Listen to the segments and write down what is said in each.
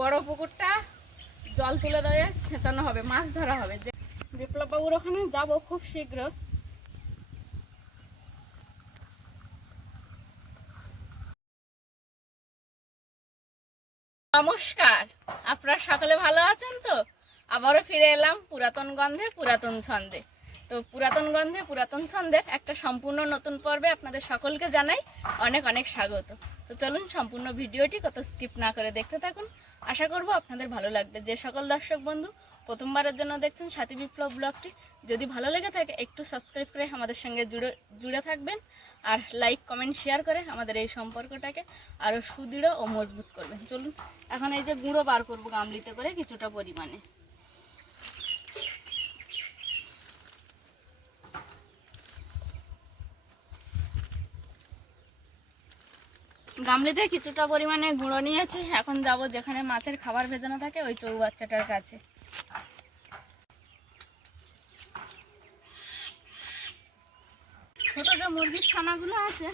বড় পুকুরটা জল তুলে দিয়ে ছেঁচানো হবে, মাছ ধরা হবে। যে বিপ্লব বাবুর ওখানে যাব খুব শীঘ্র। নমস্কার, আপনারা সকলে ভালো আছেন তো? আবারও ফিরে এলাম পুরাতন গন্ধে পুরাতন ছন্দে। তো পুরাতন গন্ধে পুরাতন ছন্দের একটা সম্পূর্ণ নতুন পর্বে আপনাদের সকলকে জানাই অনেক অনেক স্বাগত। তো চলুন সম্পূর্ণ ভিডিওটি কত স্কিপ না করে দেখতে থাকুন। আশা করব আপনাদের ভালো লাগবে। যে সকল দর্শক বন্ধু প্রথমবারের জন্য দেখছেন সাথী বিপ্লব ব্লগটি, যদি ভালো লেগে থাকে একটু সাবস্ক্রাইব করে আমাদের সঙ্গে জুড়ে থাকবেন, আর লাইক কমেন্ট শেয়ার করে আমাদের এই সম্পর্কটাকে আরও সুদৃঢ় ও মজবুত করবেন। চলুন এখন এই যে গুঁড়ো বার করবো গামলিতে করে কিছুটা পরিমাণে। গামলিতে কিছুটা পরিমাণে গুঁড়ো নিয়েছি। এখন যাব যেখানে মাছের খাবার ভেজানো থাকে ওই চৌবাচ্চাটার কাছে। ছোট যে মুরগির ছানাগুলো আছে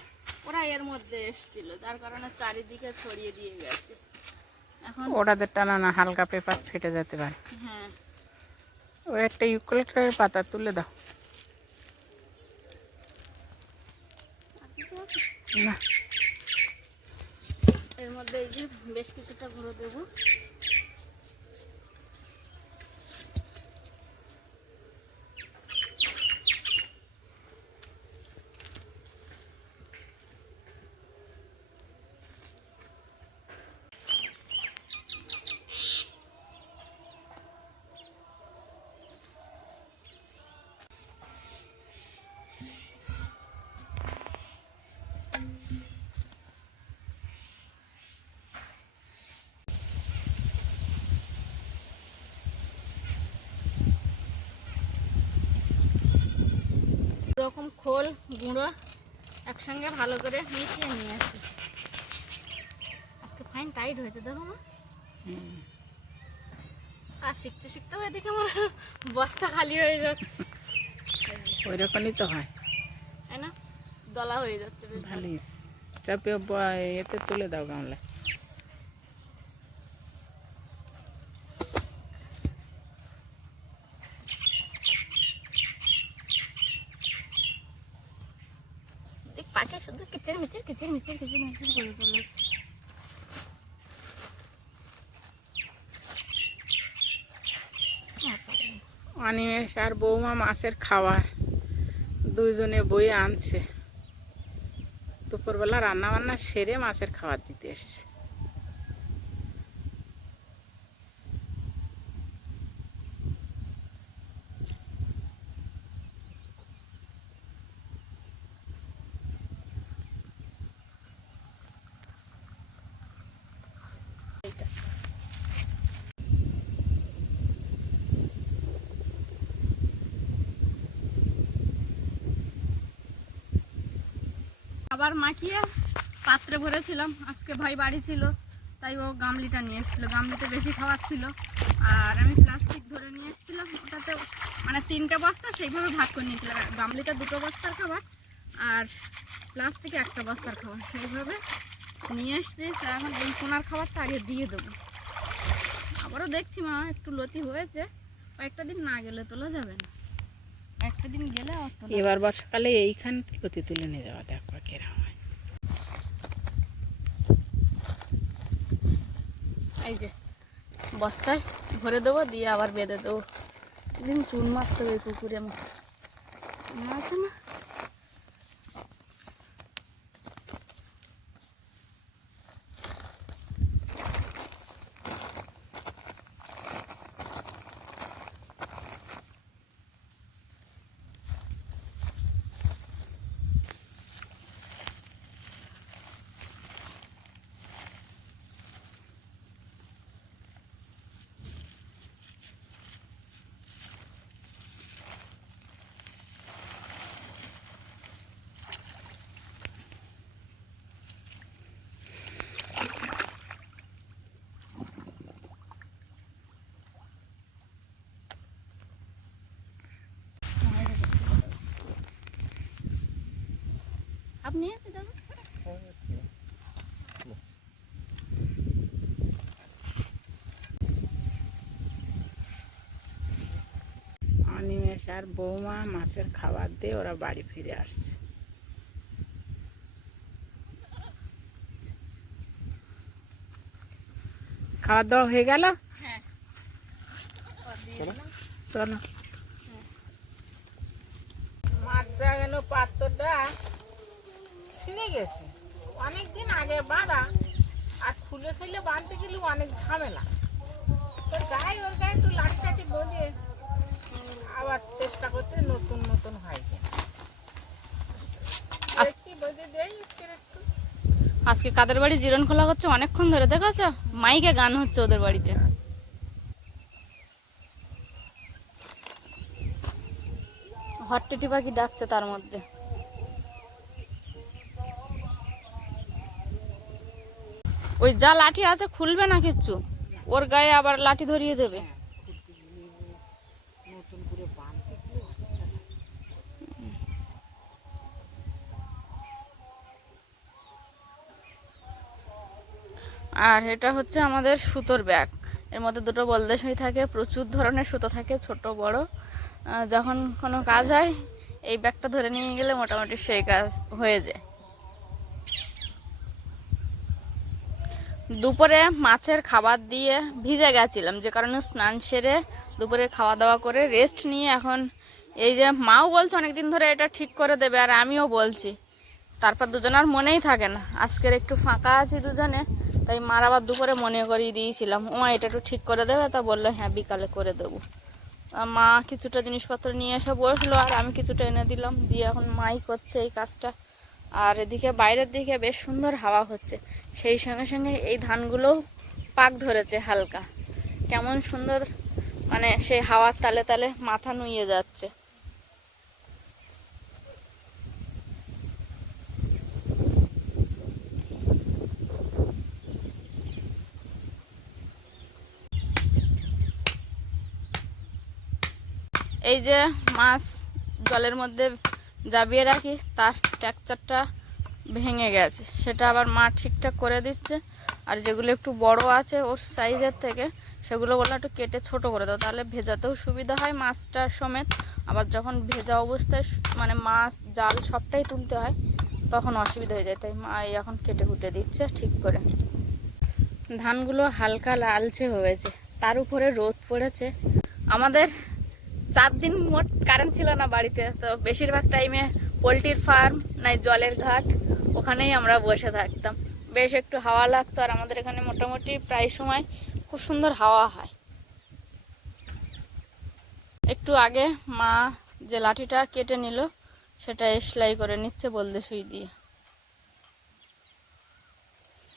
ওরা এর মধ্যে এসেছিল, যার কারণে চারিদিকে ছড়িয়ে দিয়ে গেছে। এখন ওটাদের টানা না, হালকা পেপার ফেটে যেতে পারে। হ্যাঁ, ওই একটা ইউক্যালিপটাসের পাতা তুলে দাও না। এর মধ্যে এই যে বেশ কিছুটা গুঁড়ো দেবো। এরকম খোল গুঁড়ো একসঙ্গে ভালো করে মিশিয়ে নিয়ে আসি। আজকে ফাইন টাইট হয়েছে, দেখো না। আর শিখতে শিখতে এদিকে আমার বস্তা খালি হয়ে যাচ্ছে। ওই রকমই তো হয়, তাই না? দলা হয়ে যাচ্ছে বেশ ভালোই। চাপে এতে তুলে দাও গামলা। পাকে শুধু কিচির মিচির কিচির মিচির কিচির মিচির করে চলেছে। অনিমেষ আর বৌমা মাছের খাবার দুইজনে বয়ে আনছে। দুপুরবেলা রান্না বান্না সেরে মাছের খাবার দিতে এসছে। আবার মাখিয়ে পাত্রে ভরেছিলাম। আজকে ভাই বাড়ি ছিল, তাই ও গামলিটা নিয়ে এসেছিলো। গামলিতে বেশি খাবার ছিল, আর আমি প্লাস্টিক ধরে নিয়ে এসেছিলাম। ওটাতে মানে 3টে বস্তা সেইভাবে ভাগ করে নিয়েছিলাম। গামলিতে 2টো বস্তার খাবার আর প্লাস্টিকে 1টা বস্তার খাবার, সেইভাবে নিয়ে এসছি। এখন এই সোনার খাবারটা আগে দিয়ে দেবো। আবারও দেখছি মা একটু লতি হয়েছে, কয়েকটা দিন না গেলে তোলা যাবে না। একটা দিন গেলে এবার বর্ষাকালে এইখান লতি তুলে নিয়ে যাওয়া, দেখো কেরম হয়। এই যে বস্তায় ভরে দেবো, দিয়ে আবার বেঁধে দেবো। দিন চুন মারতে হবে পুকুরে আছে না। আপনি এসে দেখুন। অনিমেষ আর বৌমা মাছের খাবার দিয়ে ওরা বাড়ি ফিরে আসছে। খাওয়া দাওয়া হয়ে গেল? হ্যাঁ, চলো। মাছ জাগানো পাত্রটা ছিঁড়ে গেছে, অনেকদিন আগে বাঁধা, আর খুলে খুলে বাঁধতে গেলে অনেক ঝামেলা। তো গায়ে ওর গায়ে একটু লাঠি বলিয়ে আবার চেষ্টা করতে নতুন নতুন হয় কিনা বেঁধে দেয় একটু। আজকে কাদের বাড়ি জিরন খোলা হচ্ছে অনেকক্ষণ ধরে, দেখেছো মাইকে গান হচ্ছে ওদের বাড়িতে। হট্টেটি পাখি ডাকছে তার মধ্যে। ওই যা লাঠি আছে খুলবে না কিচ্ছু, ওর গায়ে আবার লাঠি ধরিয়ে দেবে। নতুন করে বাঁধতে গেলে আর এটা হচ্ছে আমাদের সুতোর ব্যাগ। এর মধ্যে দুটো বলদেশই থাকে, প্রচুর ধরনের সুতো থাকে, ছোট বড়। যখন কোনো কাজ হয় এই ব্যাগটা ধরে নিয়ে গেলে মোটামুটি সেই কাজ হয়ে যায়। দুপুরে মাছের খাবার দিয়ে ভিজে গেছিলাম, যে কারণে স্নান সেরে দুপুরে খাওয়া দাওয়া করে রেস্ট নিয়ে এখন এই যে মাও বলছে অনেকদিন ধরে এটা ঠিক করে দেবে, আর আমিও বলছি, তারপর দুজনের মনেই থাকে না। আজকের একটু ফাঁকা আছি দুজনে, তাই মার আবার দুপুরে মনে করিয়ে দিয়েছিলাম, মা এটা একটু ঠিক করে দেবে। তা বললো হ্যাঁ বিকালে করে দেবো। মা কিছুটা জিনিসপত্র নিয়ে এসে বসলো, আর আমি কিছুটা এনে দিলাম, দিয়ে এখন মাই করছে এই কাজটা। আর এদিকে বাইরের দিকে বেশ সুন্দর হাওয়া হচ্ছে, সেই সঙ্গে সঙ্গে এই ধানগুলোও পাক ধরেছে হালকা, কেমন সুন্দর, মানে সেই হাওয়ার তালে তালে মাথা নুয়ে যাচ্ছে। এই যে মাছ জলের মধ্যে জাবিয়ে রাখি, তার টেক্সচারটা ভেঙে গেছে, সেটা আবার মা ঠিকঠাক করে দিচ্ছে। আর যেগুলো একটু বড় আছে ওর সাইজের থেকে, সেগুলো বললো একটু কেটে ছোট করে দাও, তাহলে ভেজাতেও সুবিধা হয় মাছটার সমেত। আবার যখন ভেজা অবস্থায় মানে মাছ জাল সবটাই তুলতে হয়, তখন অসুবিধা হয়ে যায়, তাই মা এখন কেটে কুটে দিচ্ছে ঠিক করে। ধানগুলো হালকা লালচে হয়েছে, তার উপরে রোদ পড়েছে। আমাদের 4 দিন মোট কারেন্ট ছিল না বাড়িতে, তো বেশিরভাগ টাইমে পোলট্রির ফার্ম নাই জলের ঘাট, ওখানেই আমরা বসে থাকতাম। বেশ একটু হাওয়া লাগতো, আর আমাদের এখানে মোটামুটি প্রায় সময় খুব সুন্দর হাওয়া হয়। একটু আগে মা যে লাঠিটা কেটে নিল সেটা সেলাই করে নিচ্ছে বলদে সুই দিয়ে।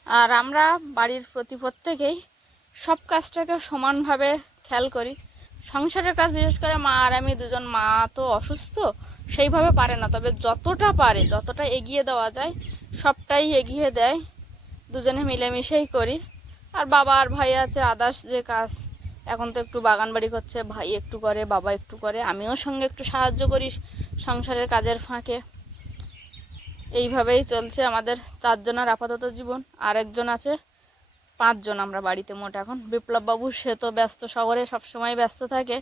আর আমরা বাড়ির প্রত্যেকেই সব কাজটাকে সমানভাবে খেয়াল করি। সংসারের কাজ বিশেষ করে মা আর আমি দুজন, মা তো অসুস্থ, সেইভাবে পারে না, তবে যতটা পারে, যতটা এগিয়ে দেওয়া যায় সবটাই এগিয়ে দেয়, দুজনে মিলেমিশেই করি। আর বাবা আর ভাই আছে আদার্স যে কাজ, এখন তো একটু বাগান বাড়ি করছে, ভাই একটু করে, বাবা একটু করে, আমিও সঙ্গে একটু সাহায্য করি সংসারের কাজের ফাঁকে। এইভাবেই চলছে আমাদের 4 জনের আপাতত জীবন। আর একজন আছে, 5 জন আমরা বাড়িতে মোট এখন। বিপ্লব বাবু সে তো ব্যস্ত, শহরে সবসময় ব্যস্ত থাকে।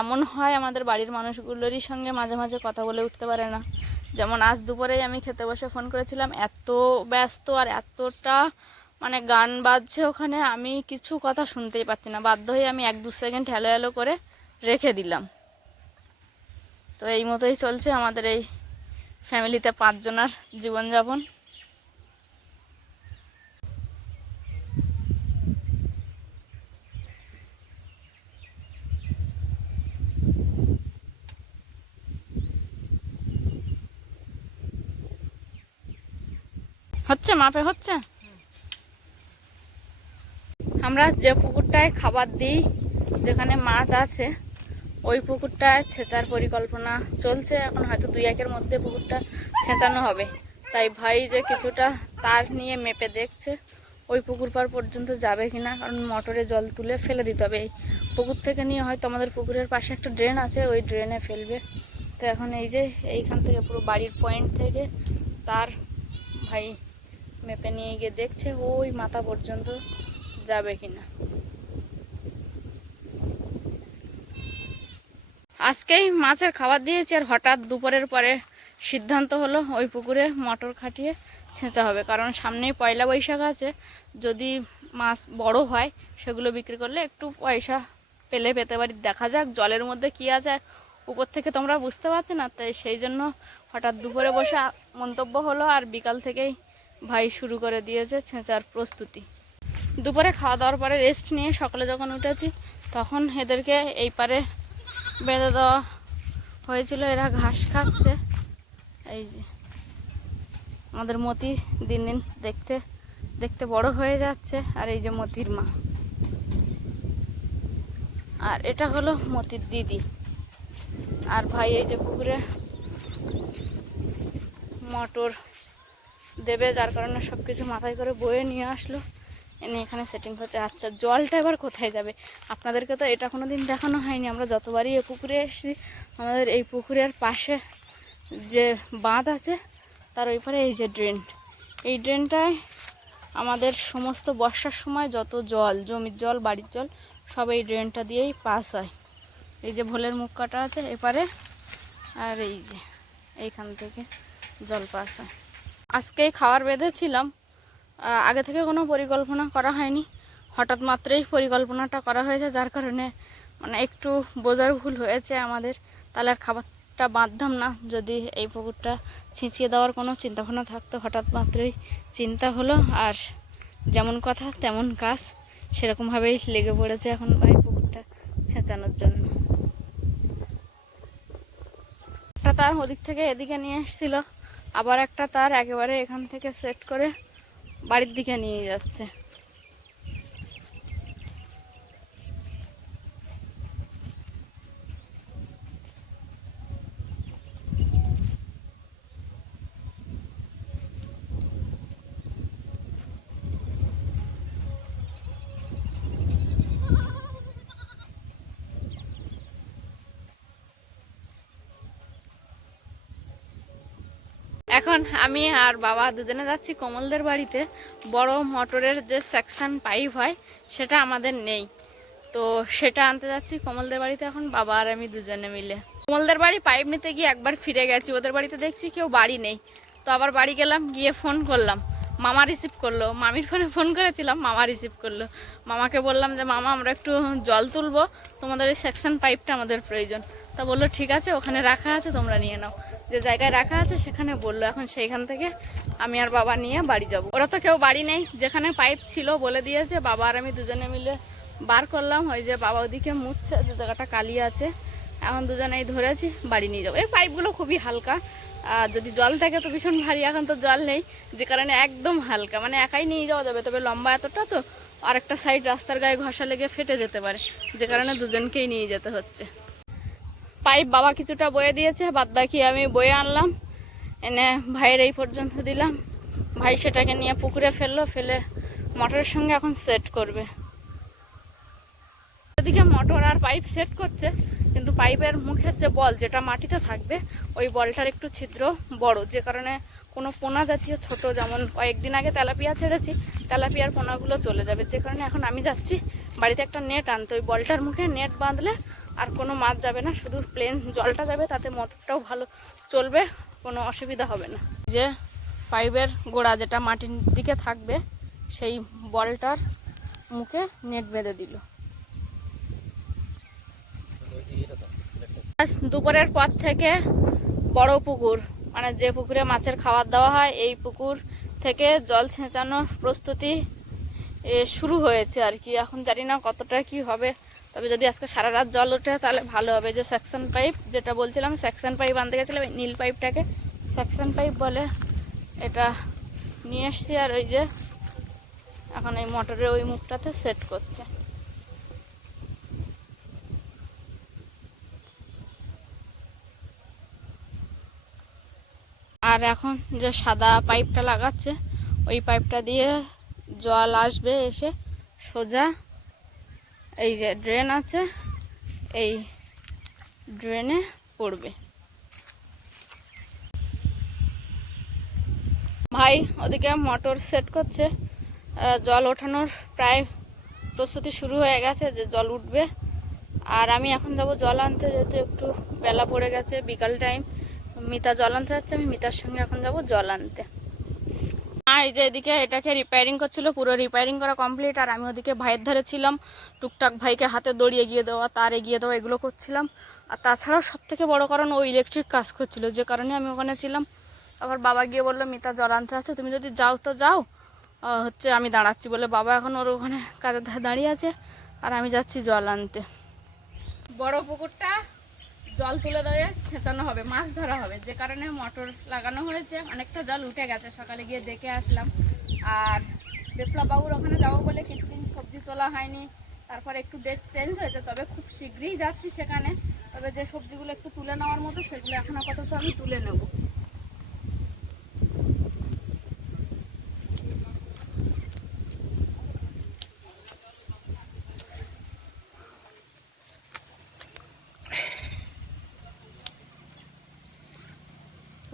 এমন হয় আমাদের বাড়ির মানুষগুলোরই সঙ্গে মাঝে মাঝে কথা বলে উঠতে পারে না। যেমন আজ দুপুরেই আমি খেতে বসে ফোন করেছিলাম, এত ব্যস্ত আর এতটা মানে গান বাজছে ওখানে, আমি কিছু কথা শুনতেই পাচ্ছি না, বাধ্য হয়ে আমি 1-2 সেকেন্ড হ্যালো হ্যালো করে রেখে দিলাম। তো এই মতোই চলছে আমাদের এই ফ্যামিলিতে 5 জনের জীবনযাপন। হচ্ছে মাপে হচ্ছে। আমরা যে পুকুরটায় খাবার দিই, যেখানে মাছ আছে, ওই পুকুরটায় ছেঁচার পরিকল্পনা চলছে। এখন হয়তো 2-1-এর মধ্যে পুকুরটা ছেঁচানো হবে। তাই ভাই যে কিছুটা তার নিয়ে মেপে দেখছে ওই পুকুর পার পর্যন্ত যাবে কিনা, কারণ মোটরে জল তুলে ফেলে দিতে হবে। এই পুকুর থেকে নিয়ে হয়তো আমাদের পুকুরের পাশে একটা ড্রেন আছে, ওই ড্রেনে ফেলবে। তো এখন এই যে এইখান থেকে পুরো বাড়ির পয়েন্ট থেকে তার ভাই মেপে নিয়ে গিয়ে দেখছে ওই মাথা পর্যন্ত যাবে কিনা। আজকেই মাছের খাবার দিয়েছি, আর হঠাৎ দুপুরের পরে সিদ্ধান্ত হলো ওই পুকুরে মোটর খাটিয়ে ছেঁচা হবে, কারণ সামনেই পয়লা বৈশাখ আছে। যদি মাছ বড় হয় সেগুলো বিক্রি করলে একটু পয়সা পেতে পারি। দেখা যাক জলের মধ্যে কি আছে, উপর থেকে তোমরা বুঝতে পারছো না, তাই সেই জন্য হঠাৎ দুপুরে বসে মন্তব্য হলো, আর বিকাল থেকেই ভাই শুরু করে দিয়েছে ছেঁচার প্রস্তুতি। দুপুরে খাওয়া দাওয়ার পরে রেস্ট নিয়ে সকালে যখন উঠেছি তখন এদেরকে এই পারে বেঁধে দেওয়া হয়েছিল, এরা ঘাস খাচ্ছে। এই যে আমাদের মতি দিন দিন দেখতে দেখতে বড় হয়ে যাচ্ছে, আর এই যে মতির মা, আর এটা হলো মতির দিদি। আর ভাই এই যে পুকুরে মটর দেবে, যার কারণে সব কিছু মাথায় করে বয়ে নিয়ে আসলো, এনে এখানে সেটিং হচ্ছে। আচ্ছা, জলটা এবার কোথায় যাবে আপনাদেরকে তো এটা কোনো দিন দেখানো হয়নি। আমরা যতবারই এই পুকুরে এসেছি, আমাদের এই পুকুরের পাশে যে বাঁধ আছে তার ওই পারে এই যে ড্রেন, এই ড্রেনটায় আমাদের সমস্ত বর্ষার সময় যত জল, জমির জল, বাড়ির জল, সব এই ড্রেনটা দিয়েই পাস হয়। এই যে ভোলের মুখ কাটা আছে এপারে, আর এই যে এইখান থেকে জল পাস হয়। আজকেই খাবার বেঁধেছিলাম, আগে থেকে কোনো পরিকল্পনা করা হয়নি, হঠাৎ মাত্রই পরিকল্পনাটা করা হয়েছে, যার কারণে মানে একটু বোঝার ভুল হয়েছে আমাদের। তাহলে আর খাবারটা বাঁধতাম না, যদি এই পুকুরটা ছিঁচিয়ে দেওয়ার কোনো চিন্তাভাবনা থাকতো। হঠাৎ মাত্রই চিন্তা হলো, আর যেমন কথা তেমন কাজ, সেরকমভাবেই লেগে পড়েছে এখন ভাই পুকুরটা ছেঁচানোর জন্য। একটা তার ওদিক থেকে এদিকে নিয়ে এসেছিল, আবার একটা তার একেবারে এখান থেকে সেট করে বাড়ির দিকে নিয়ে যাচ্ছে। এখন আমি আর বাবা দুজনে যাচ্ছি কমলদের বাড়িতে। বড় মোটরের যে সেকশন পাইপ হয় সেটা আমাদের নেই, তো সেটা আনতে যাচ্ছি কমলদের বাড়িতে এখন বাবা আর আমি দুজনে মিলে। কমলদের বাড়ি পাইপ নিতে গিয়ে একবার ফিরে গেছি, ওদের বাড়িতে দেখছি কেউ বাড়ি নেই, তো আবার বাড়ি গেলাম, গিয়ে ফোন করলাম, মামা রিসিভ করলো। মামির ফোনে ফোন করেছিলাম, মামা রিসিভ করলো। মামাকে বললাম যে মামা আমরা একটু জল তুলবো, তোমাদের এই সেকশন পাইপটা আমাদের প্রয়োজন। তা বললো ঠিক আছে, ওখানে রাখা আছে, তোমরা নিয়ে নাও। যে জায়গায় রাখা আছে সেখানে বললো, এখন সেইখান থেকে আমি আর বাবা নিয়ে বাড়ি যাব। ওরা তো কেউ বাড়ি নেই, যেখানে পাইপ ছিল বলে দিয়েছে, বাবা আর আমি দুজনে মিলে বার করলাম। ওই যে বাবা ওদিকে মুছছে, যে জায়গাটা কালি আছে, এখন দুজনেই ধরেছি বাড়ি নিয়ে যাবো। এই পাইপগুলো খুবই হালকা, যদি জল থাকে তো ভীষণ ভারী, এখন তো জল নেই যে কারণে একদম হালকা, মানে একাই নিয়ে যাওয়া যাবে, তবে লম্বা এতটা তো, আর একটা সাইড রাস্তার গায়ে ঘষা লেগে ফেটে যেতে পারে, যে কারণে দুজনকেই নিয়ে যেতে হচ্ছে। পাইপ বাবা কিছুটা বয়ে দিয়েছে, বাদ বাকি আমি বয়ে আনলাম, এনে ভাইয়ের এই পর্যন্ত দিলাম। ভাই সেটাকে নিয়ে পুকুরে ফেললো, ফেলে মোটরের সঙ্গে এখন সেট করবে। এদিকে মোটর আর পাইপ সেট করছে, কিন্তু পাইপের মুখের যে বল যেটা মাটিতে থাকবে, ওই বলটার একটু ছিদ্র বড়, যে কারণে কোনো পোনা জাতীয় ছোট, যেমন কয়েকদিন আগে তেলাপিয়া ছেড়েছি, তেলাপিয়ার পোনাগুলো চলে যাবে, যে কারণে এখন আমি যাচ্ছি বাড়িতে একটা নেট আনতে। ওই বলটার মুখে নেট বাঁধলে আর কোনো মাছ যাবে না, শুধু প্লেন জলটা যাবে, তাতে মোটরটাও ভালো চলবে, কোনো অসুবিধা হবে না। যে পাইপের গোড়া যেটা মাটির দিকে থাকবে, সেই বলটার মুখে নেট বেঁধে দিল। দুপুরের পর থেকে বড় পুকুর, মানে যে পুকুরে মাছের খাবার দেওয়া হয়, এই পুকুর থেকে জল ছেঁচানোর প্রস্তুতি শুরু হয়েছে আর কি। এখন জানি না কতটা কি হবে, তবে যদি আজকে সারা রাত জল ওঠে তাহলে ভালো হবে। যে সেকশন পাইপ যেটা বলছিলাম, সেকশন পাইপ আনতে গেছিলাম, নীল পাইপটাকে সেকশন পাইপ বলে, এটা নিয়ে এসছি। আর ওই যে এখন এই মোটরের ওই মুখটাতে সেট করছে। আর এখন যে সাদা পাইপটা লাগাচ্ছে, ওই পাইপটা দিয়ে জল আসবে এসে সোজা এই যে ড্রেন আছে, এই ড্রেনে পড়বে। ভাই ওদিকে মোটর সেট করছে, জল ওঠানোর প্রায় প্রস্তুতি শুরু হয়ে গেছে, যে জল উঠবে। আর আমি এখন যাব জল আনতে, যেহেতু একটু বেলা পড়ে গেছে, বিকাল টাইম। মিতা জল আনতে যাচ্ছে, আমি মিতার সঙ্গে এখন যাব জল আনতে। এই যে এদিকে এটাকে রিপেয়ারিং করছিল, পুরো রিপেয়ারিং করা কমপ্লিট। আর আমি ওদিকে ভাইয়ের ধারে ছিলাম, টুকটাক ভাইকে হাতে দড়ি এগিয়ে দেওয়া, তার এগিয়ে দেওয়া, এগুলো করছিলাম। আর তাছাড়াও সবথেকে বড় কারণ ও ইলেকট্রিক কাজ করছিল, যে কারণে আমি ওখানে ছিলাম। আবার বাবা গিয়ে বললো মিতা জল আনতে আসছে, তুমি যদি যাও তো যাও, হচ্ছে আমি দাঁড়াচ্ছি বলে বাবা এখন ওর ওখানে কাজের ধারে দাঁড়িয়ে আছে, আর আমি যাচ্ছি জল আনতে। বড় পুকুরটা জল তুলে দিয়ে ছেঁচানো হবে, মাছ ধরা হবে, যে কারণে মোটর লাগানো হয়েছে। অনেকটা জল উঠে গেছে, সকালে গিয়ে দেখে আসলাম। আর বিপ্লব বাবুর ওখানে যাবো বলে কিছুদিন সবজি তোলা হয়নি, তারপর একটু ডেট চেঞ্জ হয়েছে, তবে খুব শীঘ্রই যাচ্ছি সেখানে। তবে যে সবজিগুলো একটু তুলে নেওয়ার মতো, সেগুলো এখন আপাতত আমি তুলে নেব।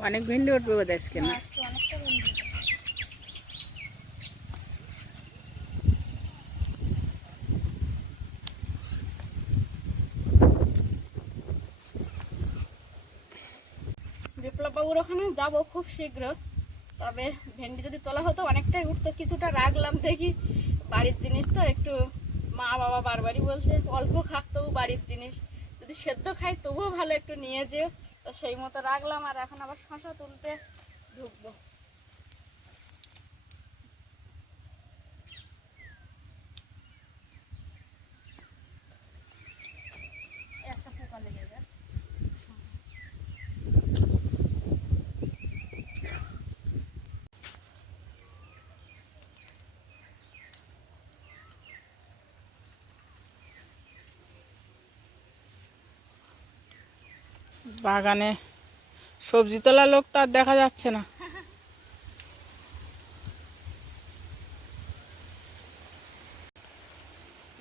অনেক ভেন্ডি উঠবে বোধ আজকে না? অনেকটা ভেন্ডি। বিপ্লব বাবুর ওখানে যাবো খুব শীঘ্র, তবে ভেন্ডি যদি তোলা হতো অনেকটাই উঠতো। কিছুটা রাখলাম, দেখি বাড়ির জিনিস তো, একটু মা বাবা বারবারই বলছে অল্প খাক, তবু বাড়ির জিনিস, যদি সেদ্ধ খাই তবুও ভালো, একটু নিয়ে যেও। তো সেই মতো রাখলাম। আর এখন আবার শশা তুলতে ঢুকবো। একটা পোকা লেগে যায়। বাগানে সবজি তোলা লোক তো আর দেখা যাচ্ছে না।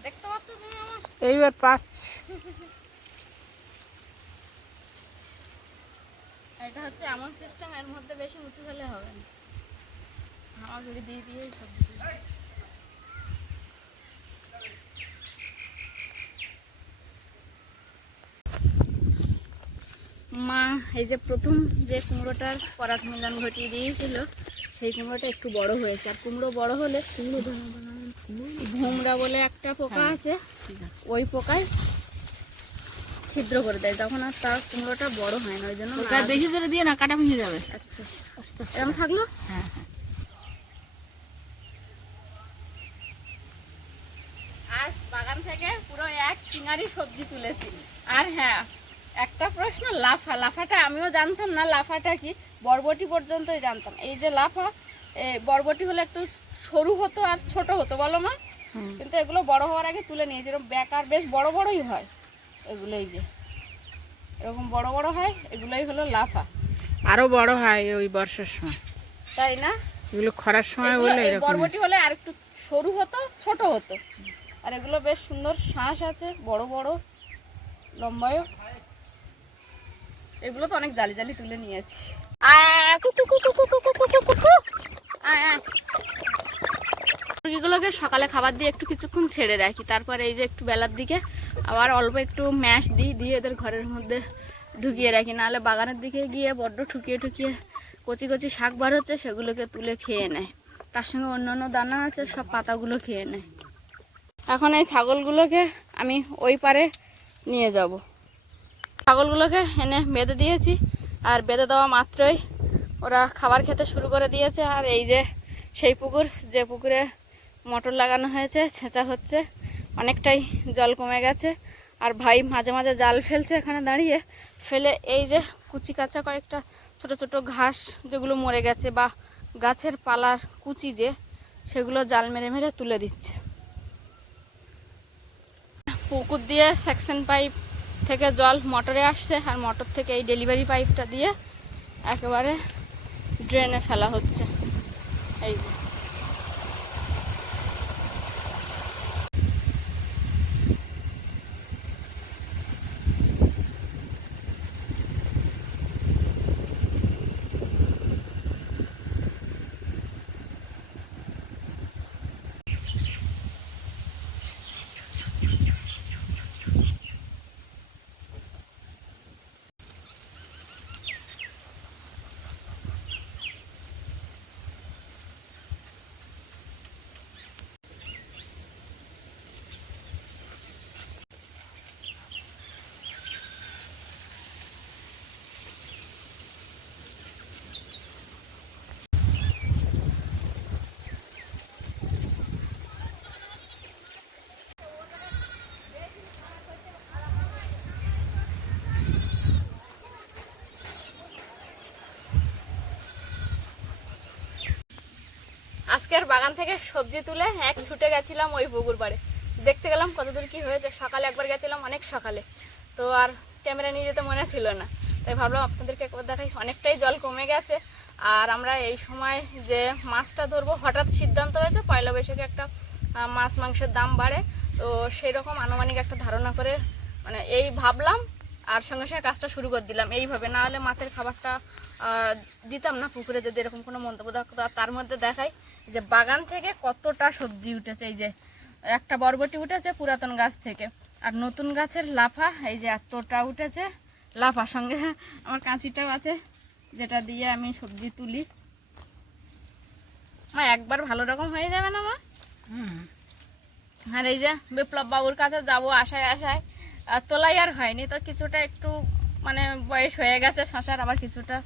দেখতে পাচ্ছ তুমি আমার? এইবার পাচ্ছি। এটা হচ্ছে এমন সিস্টেম, এর মধ্যে বেশি উঁচু হলে হবে না, হাওয়া ঘুরে দিয়ে দিয়ে সবজি তুলবো। মা এই যে প্রথম যে কুমড়োটার পরাগ মিলন ঘটিয়ে দিয়েছিল, সেই কুমড়োটা একটু বড় হয়েছে। আর কুমড়ো বড় হলে ভোমরা বলে একটা পোকা আছে, ওই পোকায় ছিদ্র করে দেয়, তখন আর তার কুমড়োটা বড় হয় না। ওই জন্য বেশি ধরে দিয়ে না, কাটা ভেঙে যাবে। আচ্ছা, এরকম থাকলো। হ্যাঁ, আজ বাগান থেকে পুরো এক চিঙারি সবজি তুলেছি। আর হ্যাঁ, একটা প্রশ্ন, লাফা, লাফাটা আমিও জানতাম না লাফাটা কি, বরবটি পর্যন্তই জানতাম। এই যে লাফা, বরবটি হলে একটু সরু হতো আর ছোট হতো, বলো মা? কিন্তু এগুলো বড় হওয়ার আগে তুলে নিয়ে, যেরকম বেকার বেশ বড় বড়ই হয় এগুলো, এই যে এরকম বড় বড় হয়, এগুলোই হলো লাফা। আরো বড় হয় ওই বর্ষার সময়, তাই না? এগুলো খরার সময় বলে এরকম। বরবটি হলে আর একটু সরু হতো, ছোট হতো। আর এগুলো বেশ সুন্দর শ্বাস আছে, বড় বড় লম্বায়ও। এগুলো তো অনেক জালি জালি তুলে নিয়েছি। মুরগিগুলোকে সকালে খাবার দিয়ে একটু কিছুক্ষণ ছেড়ে রাখি, তারপরে এই যে একটু বেলার দিকে আবার অল্প একটু ম্যাশ দিয়ে এদের ঘরের মধ্যে ঢুকিয়ে রাখি, নাহলে বাগানের দিকে গিয়ে বড্ড ঠুকিয়ে কচি কচি শাক বার হচ্ছে, সেগুলোকে তুলে খেয়ে নেয়। তার সঙ্গে অন্য অন্য দানা আছে, সব পাতাগুলো খেয়ে নেয়। এখন এই ছাগলগুলোকে আমি ওই পারে নিয়ে যাব। ছাগলগুলোকে এনে বেঁধে দিয়েছি, আর বেঁধে দেওয়া মাত্রই ওরা খাবার খেতে শুরু করে দিয়েছে। আর এই যে সেই পুকুর, যে পুকুরে মোটর লাগানো হয়েছে, ছেঁচা হচ্ছে, অনেকটাই জল কমে গেছে। আর ভাই মাঝে মাঝে জাল ফেলছে এখানে দাঁড়িয়ে, ফেলে এই যে কুচি কাঁচা কয়েকটা ছোট ছোট ঘাস যেগুলো মরে গেছে, বা গাছের পালার কুচি যে, সেগুলো জাল মেরে মেরে তুলে দিচ্ছে। পুকুর দিয়ে সেকশন পাইপ থেকে জল মোটরে আসছে, আর মোটর থেকে এই ডেলিভারি পাইপটা দিয়ে একেবারে ড্রেনে ফেলা হচ্ছে। এই যে আজকের বাগান থেকে সবজি তুলে এক ছুটে গেছিলাম ওই পুকুর পাড়ে, দেখতে গেলাম কতদূর কি হয়েছে। সকালে একবার গেছিলাম, অনেক সকালে, তো আর ক্যামেরা নিয়ে যেতে মনে ছিল না, তাই ভাবলাম আপনাদেরকে একবার দেখাই। অনেকটাই জল কমে গেছে, আর আমরা এই সময় যে মাছটা ধরবো হঠাৎ সিদ্ধান্ত হয়েছে পয়লা বৈশাখে একটা মাছ মাংসের দাম বাড়ে, তো সেই রকম আনুমানিক একটা ধারণা করে মানে এই ভাবলাম, আর সঙ্গে সঙ্গে কাজটা শুরু করে দিলাম এইভাবে। না হলে মাছের খাবারটা দিতাম না পুকুরে যদি এরকম কোনো মন্তব্য থাকতো। আর তার মধ্যে দেখাই যে বাগান থেকে কতটা সবজি উঠেছে। এই যে একটা বরবটি উঠেছে পুরাতন গাছ থেকে, আর নতুন গাছের লাফা এই যে এতটা উঠেছে লাফার সঙ্গে আমার কাঁচিটাও আছে, যেটা দিয়ে আমি সবজি তুলি। মা একবার ভালো রকম হয়ে যাবে না মা? আর এই যে বিপ্লব বাবুর কাছে যাবো আশায় আশায়, তোলাই আর হয়নি, তো কিছুটা একটু মানে বয়স হয়ে গেছে শশার, আবার কিছুটা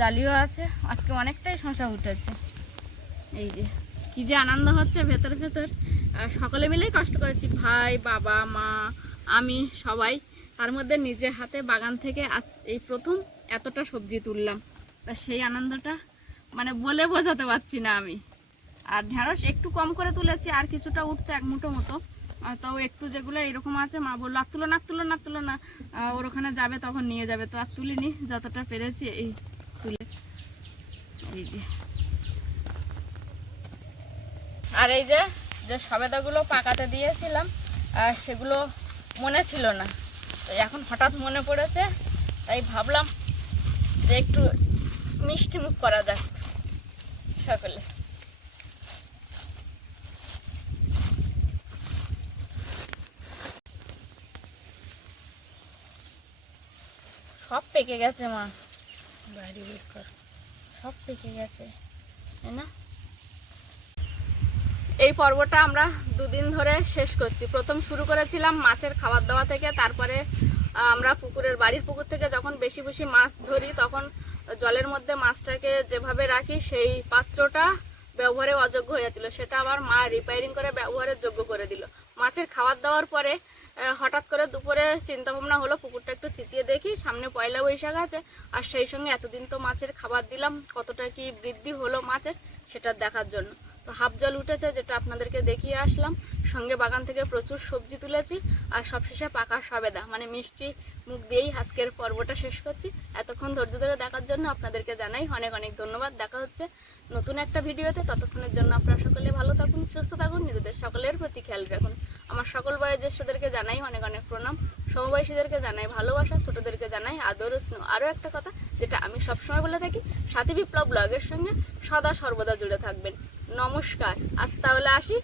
জালিও আছে। আজকে অনেকটাই শশা উঠেছে। এই যে কি যে আনন্দ হচ্ছে ভেতর ভেতর, সকলে মিলেই কষ্ট করেছি, ভাই, বাবা, মা, আমি, সবাই। তার মধ্যে নিজের হাতে বাগান থেকে আজ এই প্রথম এতটা সবজি তুললাম, তা সেই আনন্দটা মানে বলে বোঝাতে পারছি না আমি। আর ঢেঁড়স একটু কম করে তুলেছি, আর কিছুটা উঠতে এক মুঠো মতো, তাও একটু যেগুলো এরকম আছে মা বললো আর তুলো না, তুলো না, তুলো না, ওর ওখানে যাবে তখন নিয়ে যাবে, তো আর তুলিনি, যতটা পেরেছি এই তুলে। এই যে আর এই যে যে সবেদাগুলো পাকাতে দিয়েছিলাম সেগুলো মনে ছিল না, তো এখন হঠাৎ মনে পড়েছে, তাই ভাবলাম যে একটু মিষ্টি মুখ করা যাক সকলে। সব পেকে গেছে মা, বাইরে বের কর। সব পেকে গেছে, তাই না? এই পর্বটা আমরা দুদিন ধরে শেষ করছি। প্রথম শুরু করেছিলাম মাছের খাবার দাওয়া থেকে, তারপরে আমরা পুকুরের বাড়ির পুকুর থেকে যখন বেশি বেশি মাছ ধরি তখন জলের মধ্যে মাছটাকে যেভাবে রাখি সেই পাত্রটা ব্যবহারে অযোগ্য হয়ে যাচ্ছিল, সেটা আবার মা রিপেয়ারিং করে ব্যবহারের যোগ্য করে দিল। মাছের খাবার দাওয়ার পরে হঠাৎ করে দুপুরে চিন্তা ভাবনা হলো পুকুরটা একটু চিচিয়ে দেখি, সামনে পয়লা বৈশাখ আছে, আর সেই সঙ্গে এতদিন তো মাছের খাবার দিলাম, কতটা কি বৃদ্ধি হলো মাছের সেটা দেখার জন্য। তো হাফ জল উঠেছে, যেটা আপনাদেরকে দেখিয়ে আসলাম। সঙ্গে বাগান থেকে প্রচুর সবজি তুলেছি, আর সবশেষে পাকা সবেদা মানে মিষ্টি মুখ দিয়েই আজকের পর্বটা শেষ করছি। এতক্ষণ ধৈর্য ধরে দেখার জন্য আপনাদেরকে জানাই অনেক অনেক ধন্যবাদ। দেখা হচ্ছে নতুন একটা ভিডিওতে, ততক্ষণের জন্য আপনারা সকলে ভালো থাকুন, সুস্থ থাকুন, নিজেদের সকলের প্রতি খেয়াল রাখুন। আমার সকল বয়োজ্যেষ্ঠদেরকে জানাই অনেক অনেক প্রণাম, সমবয়সীদেরকে জানাই ভালোবাসা, ছোটদেরকে জানাই আদর ও স্নেহ। আরও একটা কথা যেটা আমি সবসময় বলে থাকি, সাথী বিপ্লব ব্লগের সঙ্গে সদা সর্বদা জুড়ে থাকবেন। নমস্কার, আজ তাহলে আসি।